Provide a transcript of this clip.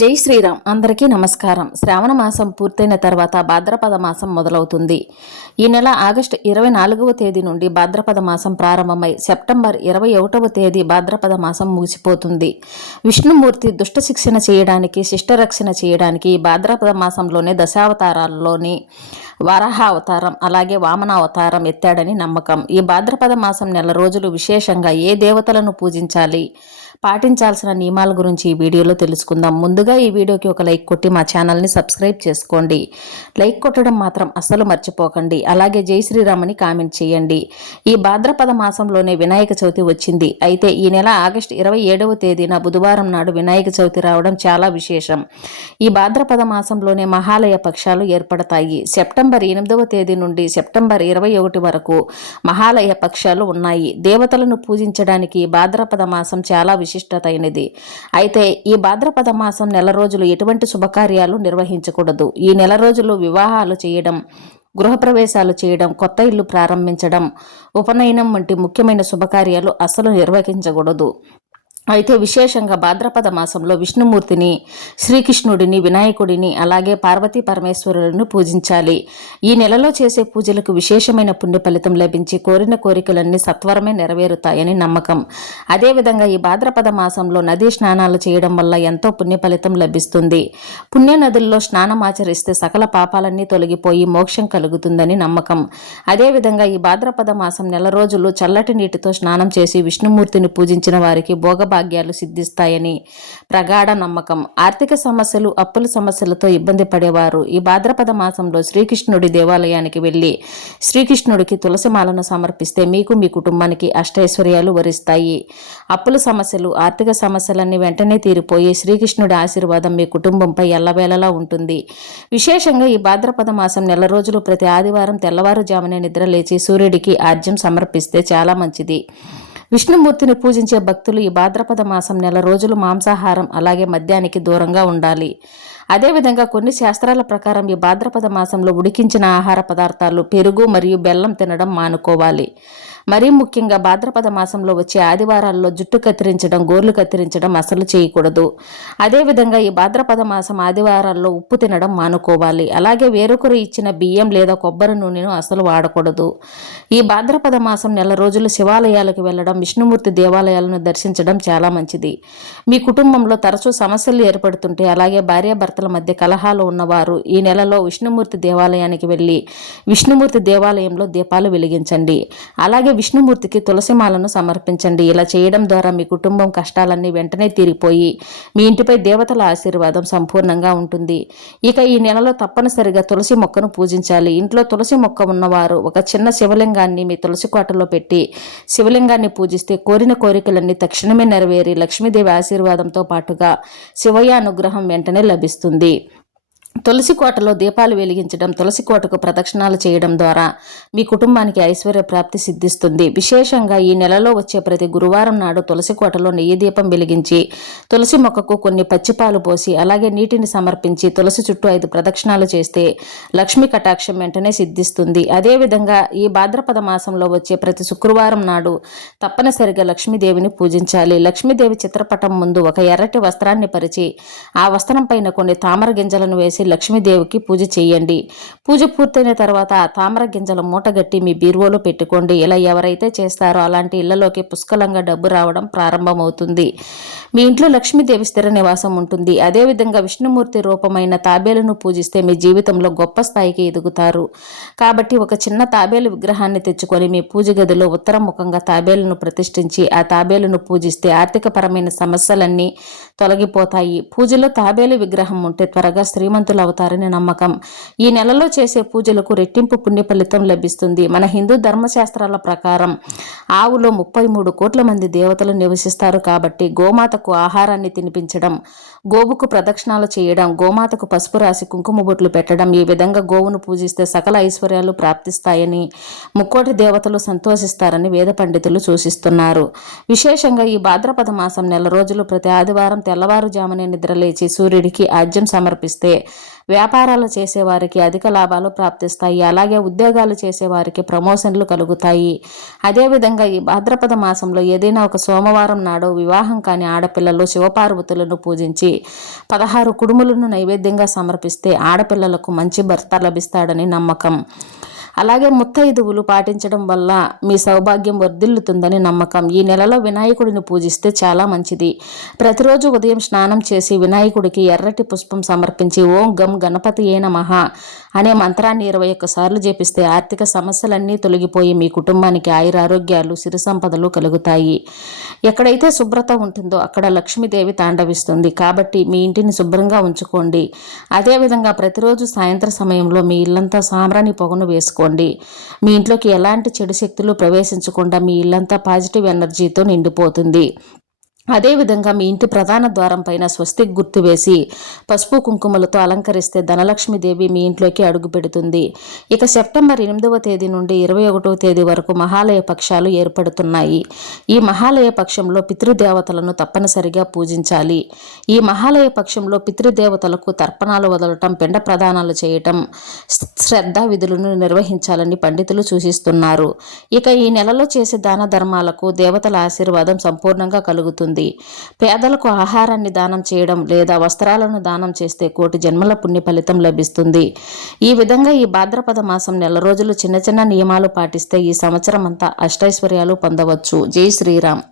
జై శ్రీరామ్. అందరికీ నమస్కారం. శ్రావణ మాసం పూర్తయిన తర్వాత భాద్రపద మాసం మొదలవుతుంది. ఈ నెల ఆగస్టు ఇరవై నాలుగవ తేదీ నుండి భాద్రపద మాసం ప్రారంభమై సెప్టెంబర్ ఇరవై ఒకటవ తేదీ భాద్రపద మాసం ముగిసిపోతుంది. విష్ణుమూర్తి దుష్ట శిక్షణ చేయడానికి శిష్టరక్షణ చేయడానికి ఈ భాద్రపద మాసంలోనే దశావతారాల్లోని వరాహ అవతారం అలాగే వామన అవతారం ఎత్తాడని నమ్మకం. ఈ భాద్రపద మాసం నెల రోజులు విశేషంగా ఏ దేవతలను పూజించాలి? పాటించాల్సిన నియమాల గురించి ఈ వీడియోలో తెలుసుకుందాం. ముందుగా ఈ వీడియోకి ఒక లైక్ కొట్టి మా ఛానల్ని సబ్స్క్రైబ్ చేసుకోండి. లైక్ కొట్టడం మాత్రం అస్సలు మర్చిపోకండి. అలాగే జై శ్రీరామని కామెంట్ చేయండి. ఈ భాద్రపద మాసంలోనే వినాయక చవితి వచ్చింది. అయితే ఈ నెల ఆగస్టు ఇరవై ఏడవ తేదీన బుధవారం నాడు వినాయక చవితి రావడం చాలా విశేషం. ఈ భాద్రపద మాసంలోనే మహాలయ పక్షాలు ఏర్పడతాయి. సెప్టెంబర్ ఎనిమిదవ తేదీ నుండి సెప్టెంబర్ ఇరవై ఒకటి వరకు మహాలయ పక్షాలు ఉన్నాయి. దేవతలను పూజించడానికి భాద్రపద మాసం చాలా విశేషం. అయినది. అయితే ఈ భాద్రపద మాసం నెల రోజులు ఎటువంటి శుభకార్యాలు నిర్వహించకూడదు. ఈ నెల రోజులు వివాహాలు చేయడం గృహప్రవేశాలు చేయడం కొత్త ఇల్లు ప్రారంభించడం ఉపనయనం వంటి ముఖ్యమైన శుభకార్యాలు అస్సలు నిర్వహించకూడదు. అయితే విశేషంగా భాద్రపద మాసంలో విష్ణుమూర్తిని శ్రీకృష్ణుడిని వినాయకుడిని అలాగే పార్వతీ పరమేశ్వరులను పూజించాలి. ఈ నెలలో చేసే పూజలకు విశేషమైన పుణ్య ఫలితం లభించి కోరిన కోరికలన్నీ సత్వరమే నెరవేరుతాయని నమ్మకం. అదేవిధంగా ఈ భాద్రపద మాసంలో నదీ స్నానాలు చేయడం వల్ల ఎంతో పుణ్య ఫలితం లభిస్తుంది. పుణ్య నదుల్లో స్నానం ఆచరిస్తే సకల పాపాలన్నీ తొలగిపోయి మోక్షం కలుగుతుందని నమ్మకం. అదేవిధంగా ఈ భాద్రపద మాసం నెల రోజులు చల్లటి నీటితో స్నానం చేసి విష్ణుమూర్తిని పూజించిన వారికి భోగ భాగ్యాలు సిద్ధిస్తాయని ప్రగాఢ నమ్మకం. ఆర్థిక సమస్యలు అప్పుల సమస్యలతో ఇబ్బంది పడేవారు. ఈ భాద్రపద మాసంలో శ్రీకృష్ణుడి దేవాలయానికి వెళ్ళి శ్రీకృష్ణుడికి తులసిమాలను సమర్పిస్తే మీకు మీ కుటుంబానికి అష్టైశ్వర్యాలు వరిస్తాయి. అప్పుల సమస్యలు ఆర్థిక సమస్యలన్నీ వెంటనే తీరిపోయి శ్రీకృష్ణుడి ఆశీర్వాదం మీ కుటుంబంపై ఎల్లవేళలా ఉంటుంది. విశేషంగా ఈ భాద్రపద మాసం నెల రోజులు ప్రతి ఆదివారం తెల్లవారుజామునే నిద్రలేచి సూర్యుడికి ఆర్జ్యం సమర్పిస్తే చాలా మంచిది. విష్ణుమూర్తిని పూజించే భక్తులు ఈ భాద్రపద మాసం నెల రోజులు మాంసాహారం అలాగే మద్యానికి దూరంగా ఉండాలి. అదేవిధంగా కొన్ని శాస్త్రాల ప్రకారం ఈ భాద్రపద మాసంలో ఉడికించిన ఆహార పదార్థాలు పెరుగు మరియు బెల్లం తినడం మానుకోవాలి. మరీ ముఖ్యంగా భాద్రపద మాసంలో వచ్చే ఆదివారాల్లో జుట్టు కత్తిరించడం గోర్లు కత్తిరించడం అసలు చేయకూడదు. అదేవిధంగా ఈ భాద్రపద మాసం ఆదివారాల్లో ఉప్పు తినడం మానుకోవాలి. అలాగే వేరొకరు ఇచ్చిన బియ్యం లేదా కొబ్బరి నూనెను అసలు వాడకూడదు. ఈ భాద్రపద మాసం నెల రోజులు శివాలయాలకు వెళ్ళడం విష్ణుమూర్తి దేవాలయాలను దర్శించడం చాలా మంచిది. మీ కుటుంబంలో తరచూ సమస్యలు ఏర్పడుతుంటే అలాగే భార్యాభర్త దేవతల మధ్య కలహాలు ఉన్నవారు ఈ నెలలో విష్ణుమూర్తి దేవాలయానికి వెళ్ళి విష్ణుమూర్తి దేవాలయంలో దీపాలు వెలిగించండి. అలాగే విష్ణుమూర్తికి తులసిమాలను సమర్పించండి. ఇలా చేయడం ద్వారా మీ కుటుంబం కష్టాలన్నీ వెంటనే తీరిపోయి మీ ఇంటిపై దేవతల ఆశీర్వాదం సంపూర్ణంగా ఉంటుంది. ఇక ఈ నెలలో తప్పనిసరిగా తులసి మొక్కను పూజించాలి. ఇంట్లో తులసి మొక్క ఉన్నవారు ఒక చిన్న శివలింగాన్ని మీ తులసి కోటలో పెట్టి శివలింగాన్ని పూజిస్తే కోరిన కోరికలన్నీ తక్షణమే నెరవేరి లక్ష్మీదేవి ఆశీర్వాదంతో పాటుగా శివయ్య అనుగ్రహం వెంటనే లభిస్తుంది. వస్తుంది తులసి కోటలో దీపాలు వెలిగించడం తులసి కోటకు ప్రదక్షిణాలు చేయడం ద్వారా మీ కుటుంబానికి ఐశ్వర్య ప్రాప్తి సిద్ధిస్తుంది. విశేషంగా ఈ నెలలో వచ్చే ప్రతి గురువారం నాడు తులసి కోటలో నెయ్యి దీపం వెలిగించి తులసి మొక్కకు కొన్ని పచ్చిపాలు పోసి అలాగే నీటిని సమర్పించి తులసి చుట్టూ ఐదు ప్రదక్షిణాలు చేస్తే లక్ష్మి కటాక్షం వెంటనే సిద్ధిస్తుంది. అదేవిధంగా ఈ భాద్రపద మాసంలో వచ్చే ప్రతి శుక్రవారం నాడు తప్పనిసరిగా లక్ష్మీదేవిని పూజించాలి. లక్ష్మీదేవి చిత్రపటం ముందు ఒక ఎర్రటి వస్త్రాన్ని పరిచి ఆ వస్త్రం పైన కొన్ని తామర గింజలను వేసి లక్ష్మీదేవికి పూజ చేయండి. పూజ పూర్తయిన తర్వాత తామర గింజల మూటగట్టి మీ బీరువోలో పెట్టుకోండి. ఇలా ఎవరైతే చేస్తారో అలాంటి ఇళ్ళలోకి పుష్కలంగా డబ్బు రావడం ప్రారంభమవుతుంది. మీ ఇంట్లో లక్ష్మీదేవి స్థిర నివాసం ఉంటుంది. అదేవిధంగా విష్ణుమూర్తి రూపమైన తాబేలును పూజిస్తే మీ జీవితంలో గొప్ప స్థాయికి ఎదుగుతారు. కాబట్టి ఒక చిన్న తాబేలు విగ్రహాన్ని తెచ్చుకొని మీ పూజ గదిలో ఉత్తరముఖంగా తాబేలును ప్రతిష్ఠించి ఆ తాబేలును పూజిస్తే ఆర్థికపరమైన సమస్యలన్నీ తొలగిపోతాయి. పూజలో తాబేలు విగ్రహం ఉంటే త్వరగా శ్రీమంతులు అవుతారని నమ్మకం. ఈ నెలలో చేసే పూజలకు రెట్టింపు పుణ్య ఫలితం లభిస్తుంది. మన హిందూ ధర్మశాస్త్రాల ప్రకారం ఆవులో ముప్పై మూడు కోట్ల మంది దేవతలు నివసిస్తారు కాబట్టి గోమాతకు ఆహారాన్ని తినిపించడం గోవుకు ప్రదక్షిణాలు చేయడం గోమాతకు పసుపు రాసి కుంకుమ బొట్లు పెట్టడం ఈ విధంగా గోవును పూజిస్తే సకల ఐశ్వర్యాలు ప్రాప్తిస్తాయని ముక్కోటి దేవతలు సంతోషిస్తారని వేద పండితులు సూచిస్తున్నారు. విశేషంగా ఈ భాద్రపద మాసం నెల రోజులు ప్రతి ఆదివారం తెల్లవారుజామునే నిద్రలేచి సూర్యుడికి ఆజ్యం సమర్పిస్తే వ్యాపారాలు చేసేవారికి అధిక లాభాలు ప్రాప్తిస్తాయి. అలాగే ఉద్యోగాలు చేసేవారికి ప్రమోషన్లు కలుగుతాయి. అదేవిధంగా ఈ భాద్రపద మాసంలో ఏదైనా ఒక సోమవారం నాడు వివాహం కాని ఆడపిల్లలు శివపార్వతులను పూజించి పదహారు కుడుములను నైవేద్యంగా సమర్పిస్తే ఆడపిల్లలకు మంచి భర్త లభిస్తాడని నమ్మకం. అలాగే ముత్తైదువులు పాటించడం వల్ల మీ సౌభాగ్యం వర్ధిల్లుతుందని నమ్మకం. ఈ నెలలో వినాయకుడిని పూజిస్తే చాలా మంచిది. ప్రతిరోజు ఉదయం స్నానం చేసి వినాయకుడికి ఎర్రటి పుష్పం సమర్పించి ఓం గం గణపతి ఏ నమః అనే మంత్రాన్ని ఇరవై ఒక్కసార్లు జపిస్తే ఆర్థిక సమస్యలన్నీ తొలగిపోయి మీ కుటుంబానికి ఆయురారోగ్యాలు సిరి సంపదలు కలుగుతాయి. ఎక్కడైతే శుభ్రత ఉంటుందో అక్కడ లక్ష్మీదేవి తాండవిస్తుంది. కాబట్టి మీ ఇంటిని శుభ్రంగా ఉంచుకోండి. అదేవిధంగా ప్రతిరోజు సాయంత్ర సమయంలో మీ ఇల్లంతా సాంబ్రాణి పొగను వేసుకోండి మీ ఇంట్లోకి ఎలాంటి చెడు శక్తులు ప్రవేశించకుండా మీ ఇల్లంతా పాజిటివ్ ఎనర్జీతో నిండిపోతుంది. అదేవిధంగా మీ ఇంటి ప్రధాన ద్వారం పైన స్వస్తిక్ గుర్తు వేసి పసుపు కుంకుమలతో అలంకరిస్తే ధనలక్ష్మీదేవి మీ ఇంట్లోకి అడుగు పెడుతుంది. ఇక సెప్టెంబర్ ఎనిమిదవ తేదీ నుండి ఇరవై ఒకటవ తేదీ వరకు మహాలయ పక్షాలు ఏర్పడుతున్నాయి. ఈ మహాలయ పక్షంలో పితృదేవతలను తప్పనిసరిగా పూజించాలి. ఈ మహాలయ పక్షంలో పితృదేవతలకు తర్పణాలు వదలటం పిండ ప్రదానాలు చేయటం శ్రద్ధా విధులను నిర్వహించాలని పండితులు సూచిస్తున్నారు. ఇక ఈ నెలలో చేసే దాన ధర్మాలకు దేవతల ఆశీర్వాదం సంపూర్ణంగా కలుగుతుంది. పేదలకు ఆహారాన్ని దానం చేయడం లేదా వస్త్రాలను దానం చేస్తే కోటి జన్మల పుణ్య ఫలితం లభిస్తుంది. ఈ విధంగా ఈ భాద్రపద మాసం నెల రోజులు చిన్న చిన్న నియమాలు పాటిస్తే ఈ సంవత్సరం అంతా అష్టైశ్వర్యాలు పొందవచ్చు. జై శ్రీరామ్.